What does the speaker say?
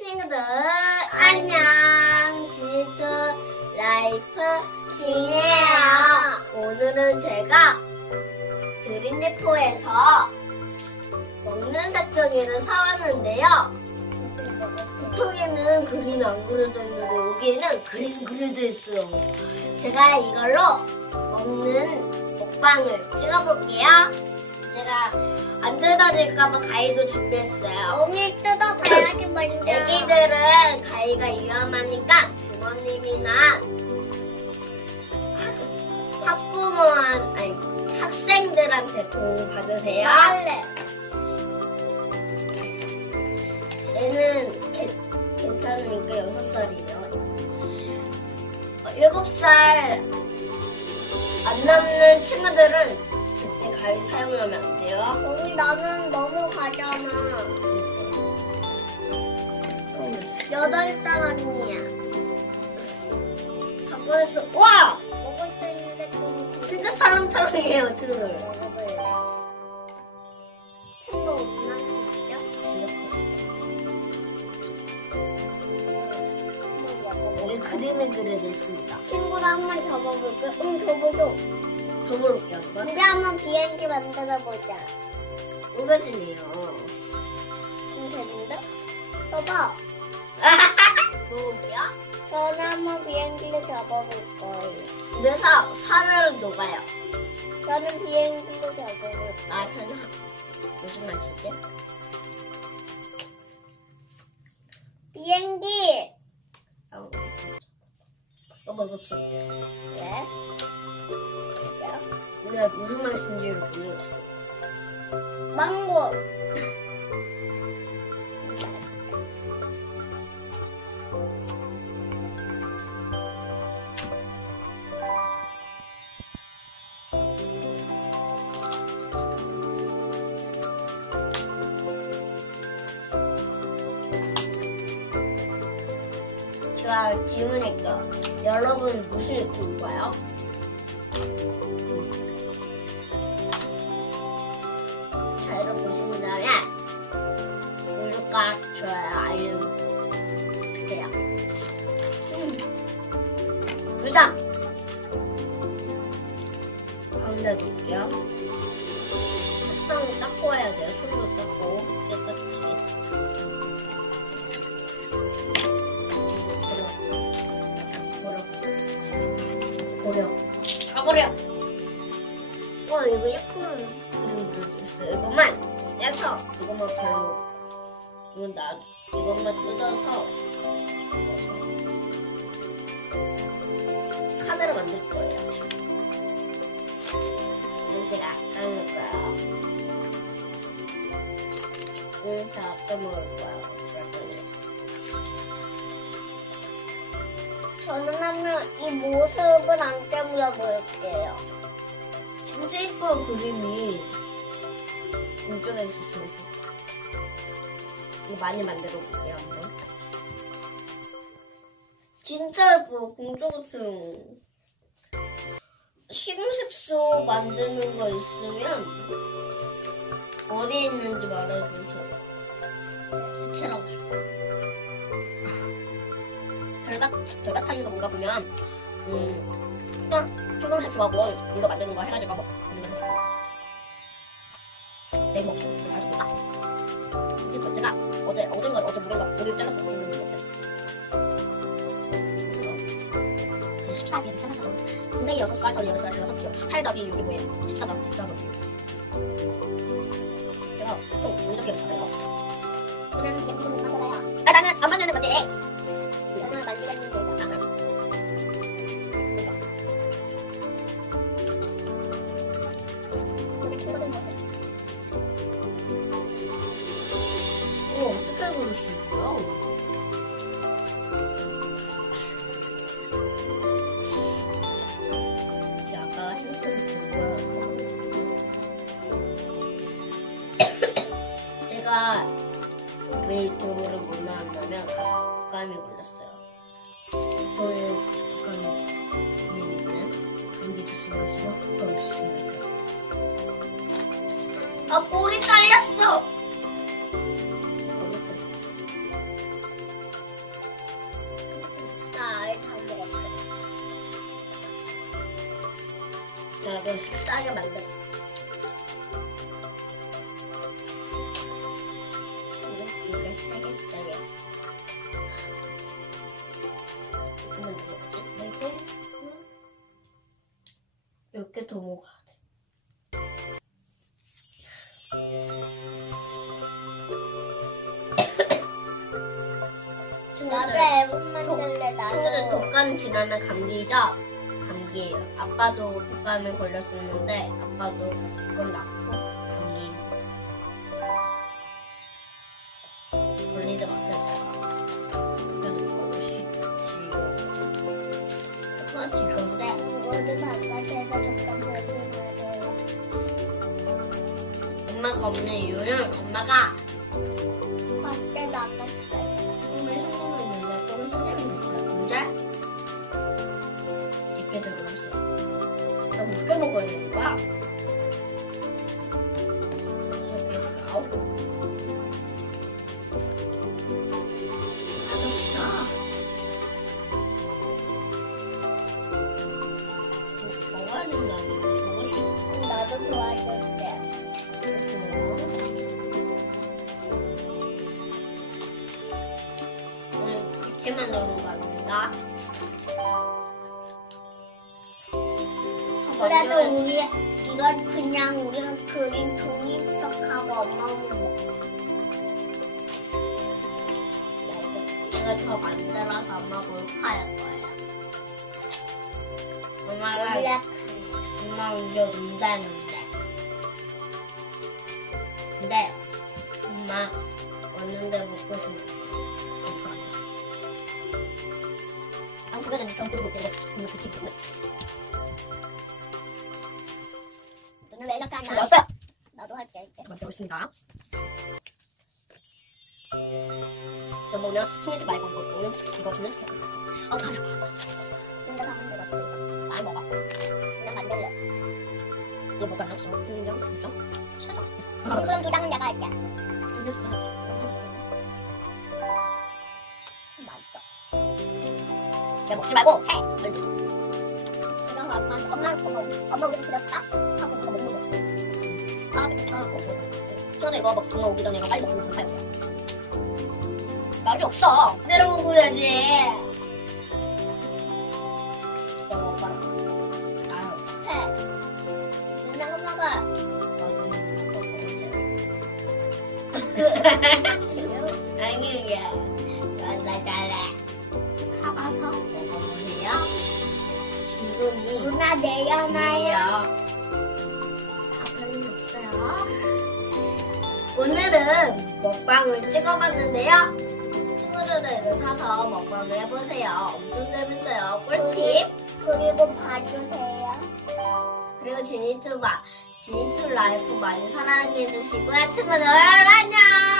친구들 안녕. 지트 라이프 시네요. 오늘은 제가 드림네포에서 먹는 사정이를 사왔는데요. 보통에는 그림 안 그려져 있는데 여기에는 그림 그려져 있어요. 제가 이걸로 먹는 먹방을 찍어볼게요. 제가 안 뜯어질까봐 가위도 준비했어요 오늘 뜯어 가야지 먼저. 애기들은 가위가 위험하니까 부모님이나 학- 학부모한 아니 학생들한테 도움 받으세요. 나 할래. 얘는 괜- 괜찮으니까 여섯 살이에요. 어, 일곱 살 안 넘는 친구들은 가위 사용하면 안 돼요. 여기 나는 넘어가잖아. 여덟 달 언니야. 바꿔서 와 먹을 수 있는데 좀 진짜 찰랑찰랑해요 등을. 먹어볼래. 큰거 없나? 여기 그림이 그려져 있습니다. 친구도 한번 접어볼게. 응, 접어줘. 더 볼게요, 한번. 우리 한번 비행기 만들어 보자. 좀 되는데? 봐봐. 먹어볼게요. 저는 한번 비행기를 접어볼 거예요. 그래서 살을 녹아요. 저는 비행기를 접어볼 거예요. 아, 저는 무슨 맛이지? 비행기! 어, 어 먹었어. 왜? 우리가 무슨 맛인지를 모르겠어. 망고! 제가 질문할게요. 여러분 무슨 유튜브 봐요? 자, 이 별로. 이건 나, 이것만 뜯어서. 카드를 만들 거예요. 이건 제가 닦을 거예요. 응, 자, 아까 먹을 거야. 저는 하면 이 모습은 안 깨물어 볼게요. 진짜 예쁜 그림이 이쪽에 있었으면 좋겠어. 많이 만들어 볼게요, 한번. 진짜 예뻐, 공주 같은. 식물색소 만드는 거 있으면 어디에 있는지 말해주세요. 색칠하고 싶어. 별바, 별바탕인가 뭔가 보면, 음, 그냥 표현할 좋아하고 이거 만드는 거 해가지고 뭐 만드는 거내목 14기를 잘라서 동생이 6살 저는 8살 제가 3kg 팔덕이 여기 뭐예요? 14점 14점 제가 보통 동작기를 잘해요 나는 개꿀 못 만들어요. 아 나는 안 만드는 거지 아 볼이 잘렸어. 나도 네. 싸게 만들. 이거 싸게 싸게. 이렇게 더 먹어. 나도 앨범 만들래 친구들 나도. 독감 지나면 감기죠? 감기예요. 아빠도 독감에 걸렸었는데 아빠도 조금 낫고 엄마가 없는 이유는 엄마가 밖에 나갔어요. 꿈을 성공했는데 또 선생님이 있어요. 문제? 깊게 들어갔어. 나 늦게 먹어야 되는 거야? 깊게 만드는 거 아닙니다. 그래도 우리 이건 그냥 우리는 그림 종이 척하고 엄마는 먹어. 제가 더 만들어서 엄마 몰카할 거예요. 엄마가 엄마 이제 온다는데. 근데 엄마 왔는데 먹고 싶어. 아 그거는 정부로 못 되고 엄마 그렇게 먹네. 너는 왜 이렇게 하냐? 왔어요. 나도 할게 이제. 만들고 있습니다. 이거 먹으면 숨기지 말고 이거 먹으면 이거 주면 좋겠다. 아 가려. 근데 다 만들었어. 이거. 날 먹어. 그냥 만들래. 이거 먹고 안 남았어. 팀장, 팀장, 사장. 그럼 두 장은 내가 할게. 야 먹지 말고 해. 이거 엄마 엄마 거 먹. 엄마 그림 그렸다? 하고 이거 못 먹었어. 아, 아, 어, 전에 이거 먹 정말 오기 전에 이거 빨리 먹고 돼. 말이 없어. 내려 먹어야지. 이거 먹어봐. 아, 해. 누나가 먹어. 아 지금이 누나 내려놔요. 아, 없어요. 오늘은 먹방을 찍어봤는데요. 친구들도 이거 사서 먹방을 해보세요. 엄청 재밌어요. 꿀팁. 그리고 봐주세요. 그리고 지니투바, 지니투 라이프 많이 사랑해주시고요. 친구들, 라이브!